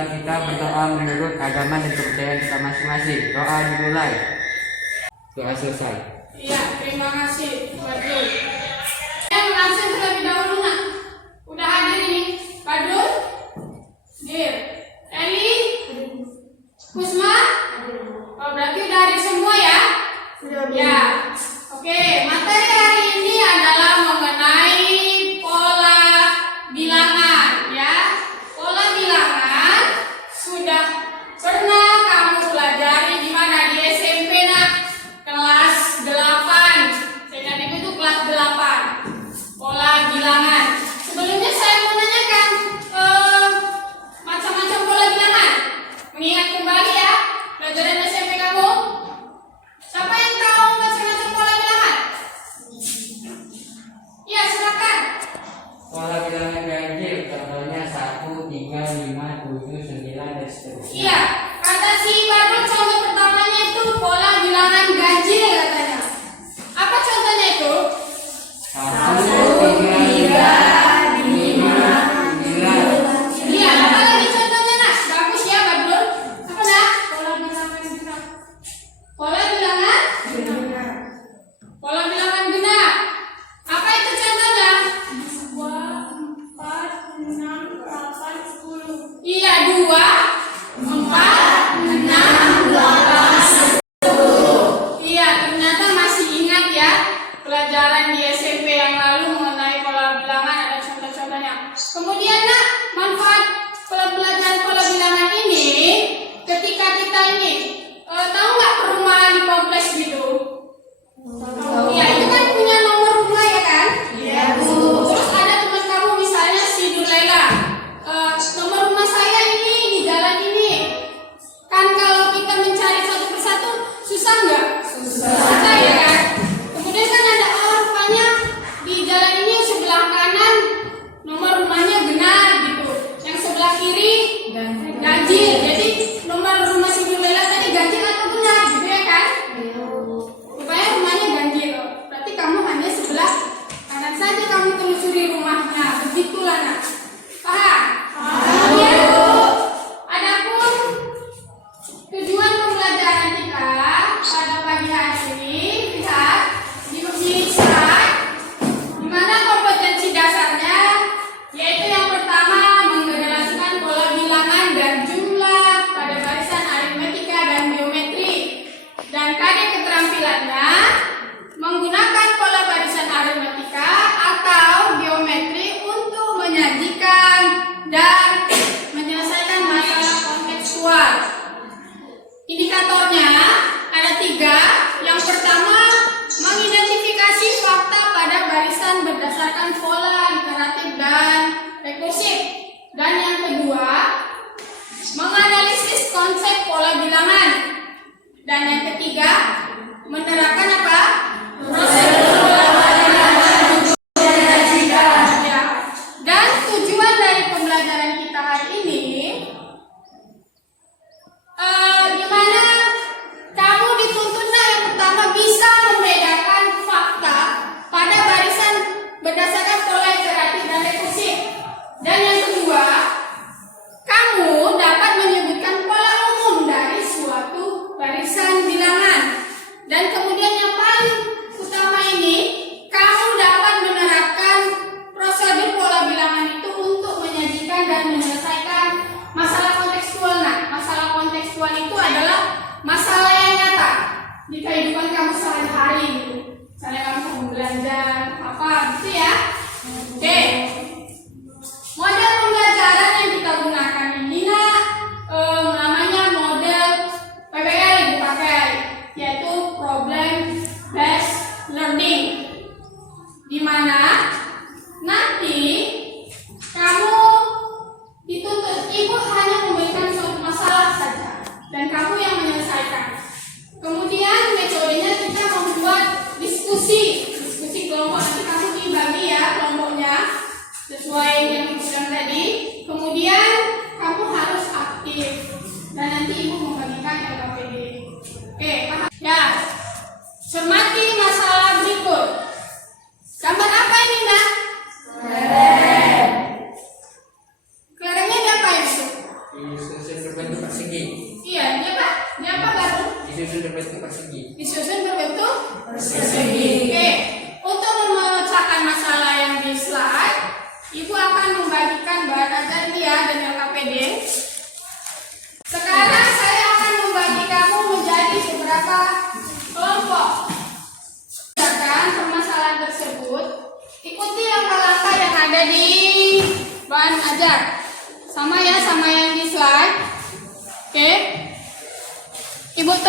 marilah kita berdoa menurut agama dan kepercayaan kita masing-masing. Doa dimulai. Doa selesai. Iya, terima kasih Badrul. Saya mengasen terlebih dahulu nak. Udah hadir ini, Badrul, Dir, Eli, Kusma. Oh, berarti udah hadir semua ya? Ya. Oke, materi hari ini adalah mengenai pola bilangan ya. Pola bilangan sudah pernah kamu pelajari di mana? Di SMP nak, kelas 8. Saya ingat itu kelas 8. Pola bilangan. Sebelumnya saya mau nanyakan macam-macam pola bilangan. Mengingat kembali ya pelajaran SMP kamu. Siapa yang tahu macam-macam pola bilangan? Ya, silakan. Pola bilangan ganjil contohnya 1, 3, 5, 7, 9 dan seterusnya. Iya, kata si Badrul contoh pertamanya itu pola bilangan ganjil katanya. Apa contohnya itu? 1, 3, 5, 9. Iya, apa lagi contohnya nak? Bagus ya Badrul. Apa nak? Pola bilangan genap. Pola bilangan? Pola bilangan genap. Apa itu contohnya? 2, 4, 6, 8, 10. Iya, 2, 4, 6, 8, 10. Iya, ternyata masih ingat ya pelajaran di SMP yang lalu mengenai pola bilangan, ada contoh-contohnya. Kemudian nak, manfaat pelajaran pola bilangan ini ketika kita ini tahu nggak perumahan di kompleks gitu? Iya, itu kan punya nomor rumah ya kan? Iya, Bu. Terus ada teman kamu misalnya si Dulaila. Nomor rumah saya ini di jalan ini. Kan kalau kita mencari satu persatu susah nggak? Susah ya kan? Kemudian kan ada rupanya di jalan ini sebelah kanan nomor rumahnya genap gitu. Yang sebelah kiri ganjil. Jadi nomor rumah si Dulaila tadi ganjil atau genap gitu ya kan? Rupanya rumahnya ganjil. Berarti kamu hanya sebelah kanan saja kamu telusuri rumahnya. Begitulah nak. Paham? Kemudian adapun tujuan pembelajaran kita pada pagi hari ini, lihat di slide di mana kompetensi dasarnya, yaitu yang pertama menggenerasikan pola bilangan dan jumlah pada barisan aritmetika dan geometri, dan kade keterampilannya menggunakan pola barisan aritmetika atau geometri untuk menyajikan dan menyelesaikan masalah kontekstual. Indikatornya ada 3. Yang pertama, mengidentifikasi fakta pada barisan berdasarkan pola iteratif dan rekursif. Dan yang kedua, menganalisis konsep pola bilangan. Dan yang ketiga, menerapkan apa? Prosedur pola bilangan. Ya. Dan tujuan dari pembelajaran kita hari ini di mana kamu dituntut yang pertama bisa membedakan fakta pada barisan berdasarkan pola iteratif dan rekursif. Dan yang kedua, kamu dapat menyebutkan pola umum dari suatu barisan bilangan. Dan kemudian yang paling utama ini, kamu dapat menerapkan prosedur pola bilangan itu untuk menyajikan dan menyelesaikan masalah kontekstual. Nah, masalah kontekstual itu adalah masalah yang nyata di kehidupan kamu sehari-hari gitu. Misalnya kamu mau belanja apa gitu ya. Oke. Model pembelajaran yang kita gunakan ini namanya model PBL dipakai, yaitu problem based learning, di mana nanti kamu dituntut ibu hanya memberikan suatu masalah saja dan kamu yang menyelesaikan. Kemudian metodenya kita membuat diskusi kelompok. Nanti kamu dibagi ya kelompoknya sesuai yang ibu bilang tadi. Kemudian kamu harus aktif dan nanti ibu membagikan LKPD. Oke, paham? Ya, cermati masalah berikut. Gambar apa ini nak? Kelerengnya diapain itu?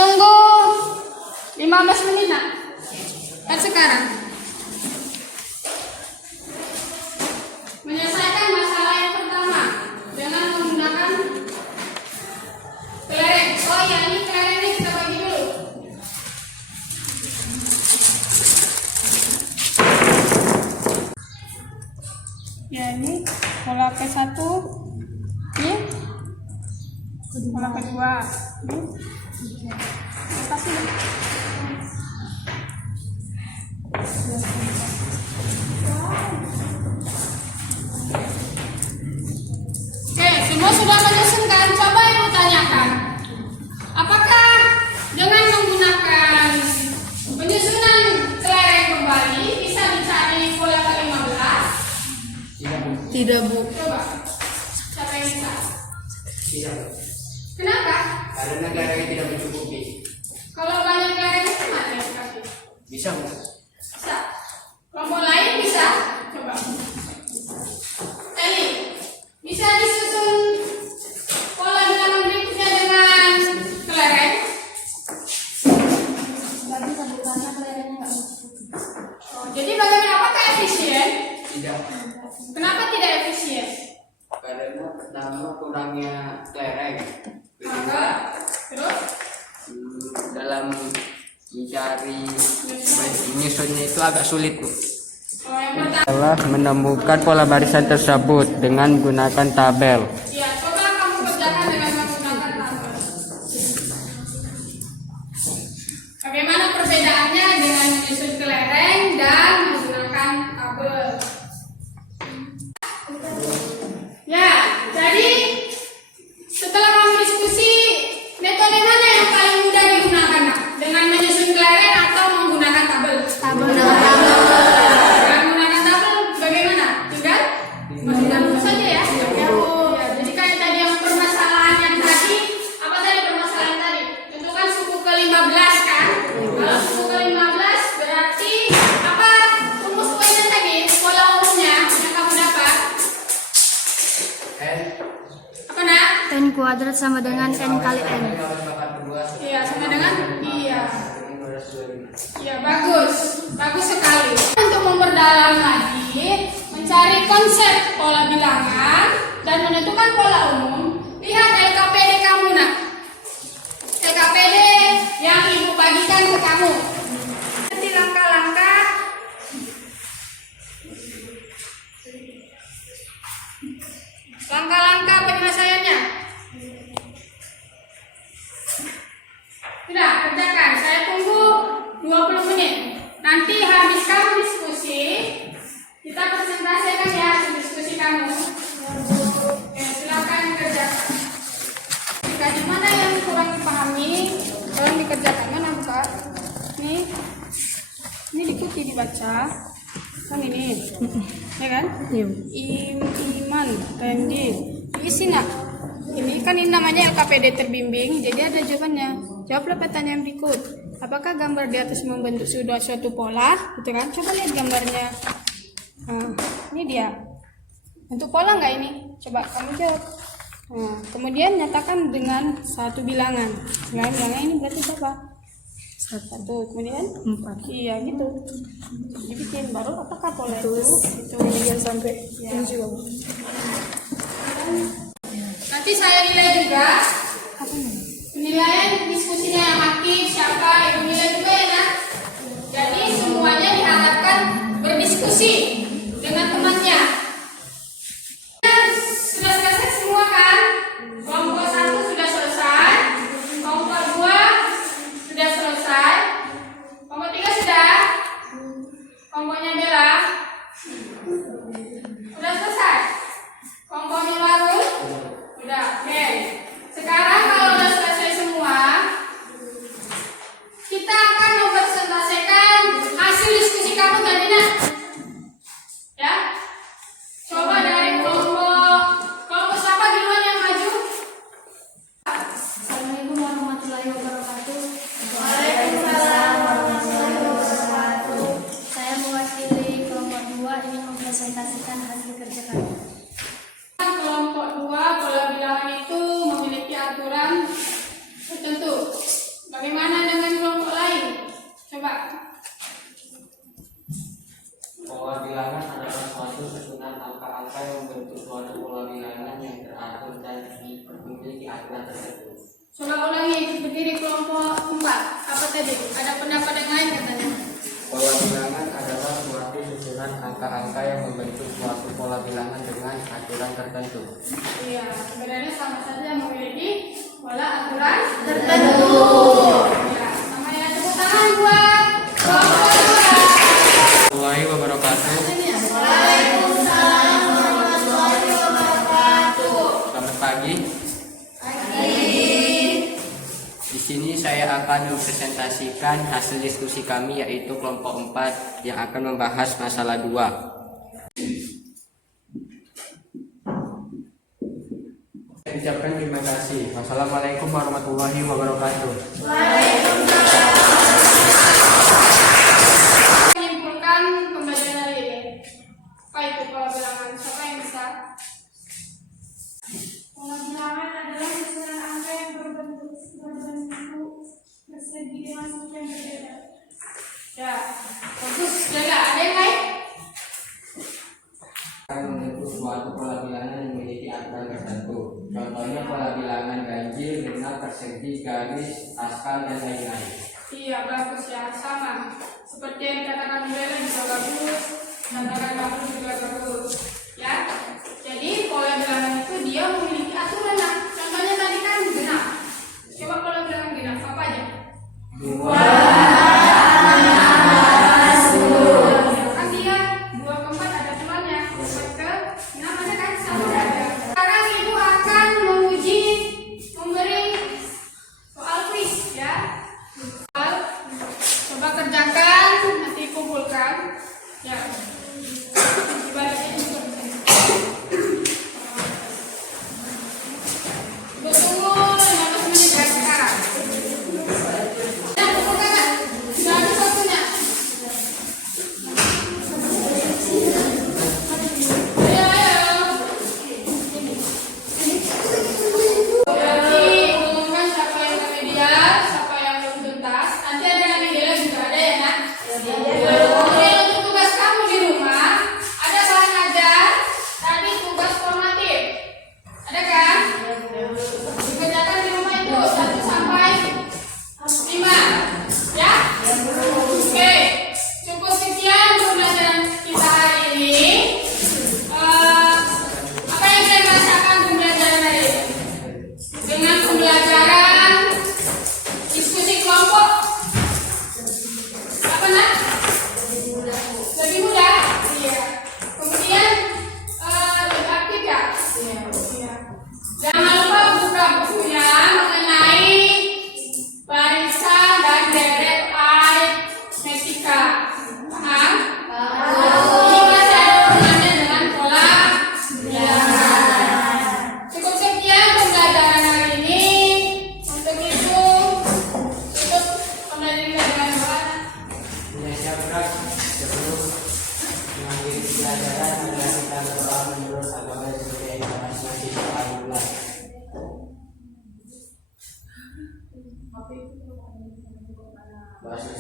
tunggu 15 menit nak. Dan sekarang menyelesaikan masalah yang pertama dengan menggunakan kelereng. Oh ya, ini kelerengnya kita bagi dulu. Ya, ini pola ke-1, ini pola kedua, ini kasih deh. Oke, semua sudah menyusunkan. Coba ibu tanyakan, apakah dengan menggunakan penyusunan kelereng kembali bisa dicari pola ke-15? Tidak, Bu. Coba, siapa yang bisa? Tidak. Kenapa? Karena kelerengnya tidak mencukupi. Kalau banyak kelereng itu mana yang dikasih? Bisa Bu. Bisa. Kelompok lain bisa? Coba. Eli, bisa disusun pola bilangan berikutnya dengan kelereng? Oh, jadi bagaimana, apakah efisien? Tidak. Kenapa tidak efisien? Karena pertama kurangnya kelereng. Maka, terus? Dalam mencari menyusunnya itu agak sulit Bu. Oh, yang pertama. Setelah menemukan pola barisan tersebut dengan menggunakan tabel. Ya, coba kamu kerjakan dengan menggunakan tabel. Bagaimana perbedaannya dengan menyusun kelereng dan menggunakan tabel? Ya, jadi setelah kamu diskusi, metode mana yang paling mudah digunakan, Nak? Dengan menyusun kelereng atau menggunakan tabel? Tabel. Dengan menggunakan tabel bagaimana? Tinggal masukkan saja ya. Ya, jadi kayak tadi yang permasalahan yang tadi, apa tadi permasalahan tadi? Tentukan suku ke-15 kan? Kalau suku ke-15 berarti apa? Rumus poinnya tadi, pola umumnya yang kamu dapat. Apa nak? N kuadrat sama dengan N kali N. Iya, sama dengan iya. Iya, bagus. Bagus sekali. Untuk memperdalam lagi, mencari konsep pola bilangan dan menentukan pola umum, lihat LKPD kamu, Nak. LKPD yang ibu bagikan ke kamu. Nanti langkah-langkah penyelesaiannya. Sudah, kerjakan. Saya tunggu 20 menit. Nanti habis kamu diskusi, kita presentasikan ya hasil diskusi kamu. Oke, silakan dikerjakan. Jika di mana yang kurang dipahami, tolong dikerjakan. Mana buka? Ini diikuti dibaca. Kan ini, ya kan? Iya. Iman, Randy, diisi nak. Ini kan ini namanya LKPD terbimbing, jadi ada jawabannya. Jawablah pertanyaan berikut. Apakah gambar di atas membentuk suatu pola? Gitu kan? Coba lihat gambarnya. Nah, ini dia. Bentuk pola nggak ini? Coba kamu jawab. Nah, kemudian nyatakan dengan satu bilangan. Bilangan ini berarti berapa? Satu. Kemudian 4. iya gitu. Dibikin baru apakah pola itu? Itu sampai ya. Nanti saya nilai juga. Penilaian diskusinya yang aktif siapa ibu nilai juga ya nak. Jadi semuanya diharapkan berdiskusi dengan temannya. Sudah selesai semua kan? Kelompok 1 sudah selesai. Kelompok 2 sudah selesai. Kelompok 3 sudah. Kelompoknya Bella sudah selesai. Kelompoknya baru udah. Oke. Sekarang kalau udah selesai semua, kita akan mempresentasikan hasil diskusi kamu tadi nak. Ya. Coba dari kelompok siapa duluan yang maju? Assalamualaikum warahmatullahi wabarakatuh. Waalaikumsalam warahmatullahi wabarakatuh. Saya mewakili Pola bilangan adalah suatu susunan angka-angka yang membentuk suatu pola bilangan yang teratur dan memiliki aturan tertentu. Coba ulangi berdiri kelompok 4. Apa tadi? Ada pendapat yang lain katanya? Pola bilangan adalah suatu susunan angka-angka yang membentuk suatu pola bilangan dengan aturan tertentu. Iya, sebenarnya sama saja memiliki pola aturan tertentu. Ya, namanya tepuk tangan buat kelompok 2. Warahmatullahi wabarakatuh. Waalaikumsalam warahmatullahi wabarakatuh. Selamat pagi. Di sini saya akan mempresentasikan hasil diskusi kami yaitu kelompok 4 yang akan membahas masalah 2. Saya ucapkan terima kasih. Wassalamualaikum warahmatullahi wabarakatuh. Menyimpulkan pembelajaran hari ini. Apa itu pola bilangan? Siapa yang bisa? Pola bilangan adalah susunan angka yang berbentuk persegi dengan bentuk yang berbeda. Ya, bagus. Jaga. Ada yang lain? Akan membentuk suatu pola bilangan yang memiliki aturan tertentu. Contohnya pola bilangan ganjil, genap, persegi, garis, askal, dan lain-lain. Iya, bagus ya. Sama. Seperti yang dikatakan Bella juga bagus, katakan kamu juga bagus. Ya. Jadi pola bilangan itu dia memiliki aturan. Nah, contohnya tadi kan genap. Coba pola bilangan genap apa aja? 2, Kan dia 2 ke 4 ada aturannya. 4 ke 6 ada kan sama ada. Sekarang ibu akan memberi soal quiz ya. Coba kerjakan, nanti kumpulkan. Ya. Dibaliknya juga bisa. Tunggu 15 menit dari sekarang. Nah, kumpulkan nggak? Sudah habis waktunya. Ayo, ayo. Berarti umumkan siapa yang remedial, siapa yang belum tuntas. Nanti ada remedial juga ada ya nak? Kemudian untuk tugas kamu di rumah ada bahan ajar. Tadi tugas formatif. Ada kan? Dikerjakan di rumah itu 1 sampai 5. Ya? Oke. Cukup sekian pembelajaran kita hari ini. Apa yang saya rasakan pembelajaran hari ini? Dengan pembelajaran diskusi kelompok apa nak? Lebih mudah? Iya. Kemudian lebih aktif ya? Iya. Jangan lupa buka bukunya mengenai barisan dan deret aritmetika. Paham? Ini masih ada hubungannya dengan pola bilangan. Cukup sekian pembelajaran hari ini. Untuk itu tutup pembelajaran dengan doa. Menyiapkan sebelum mengakhiri pelajaran adalah kita berdoa menurut agama seperti yang kita masing-masing berdoa. Bahasa